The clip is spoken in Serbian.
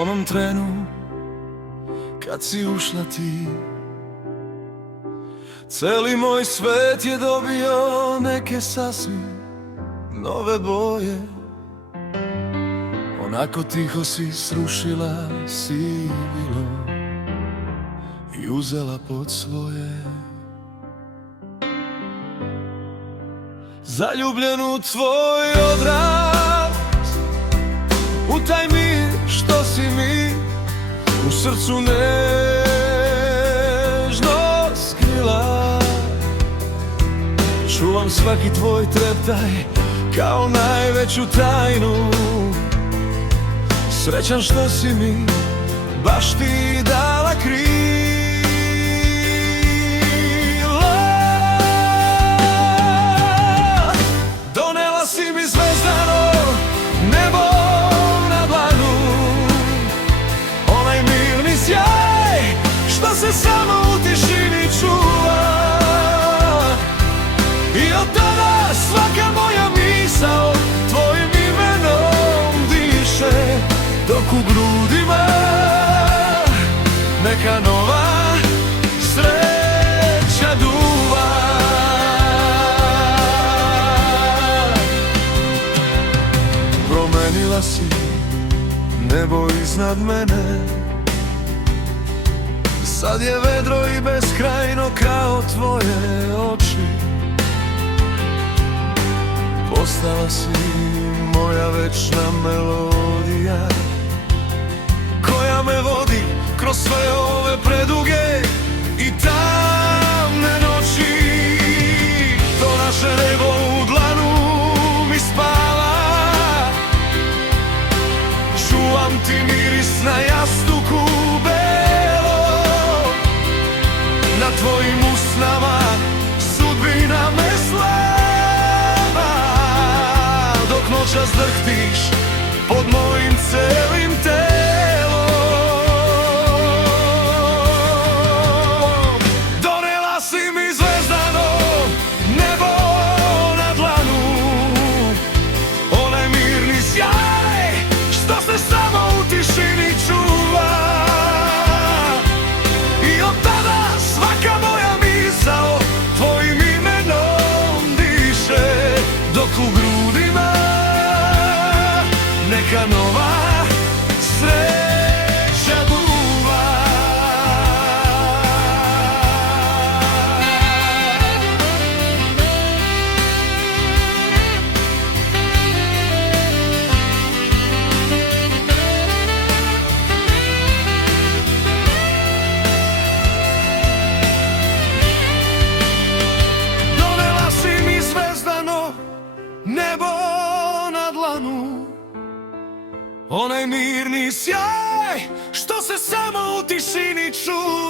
onom trenu kad si ušla ti. Celi moj svet je dobio neke sasvim nove boje. Onako tiho si srušila sivilo i uzela pod svoje. Zaljubljen u tvoj odraz, u taj mir što si mi u srcu nežno skrila. Čuvam svaki tvoj treptaj kao najveću tajnu. Srećan što si mi baš ti dala krila. Donela si mi zvezdano nebo na dlanu, onaj mirni sjaj što se samo u tišini čuva. I od tada svaka moja misao tvojim imenom diše, dok u grudima neka nova sreća duva. Promenila si nebo iznad mene, sad je vedro i beskrajno kao tvoje oči. Postala si moja večna melodija koja me vodi kroz sve ove preduge i tamne noći. To naše nebo u dlanu mi spava, čuvam ti miris na jastuku belo, na tvojim usnama sudbina me slava, dok noćas drhtiš pod mojim celim telom. Donela si mi zvezdano nebo na dlanu, onaj mirni sjaj što se samo u tišini čuva. I od tada svaka moja misao tvojim imenom diše, dok u grudima neka nova sreća duva. Donela si mi zvezdano nebo na dlanu, onaj mirni sjaj što se samo u tišini čuva.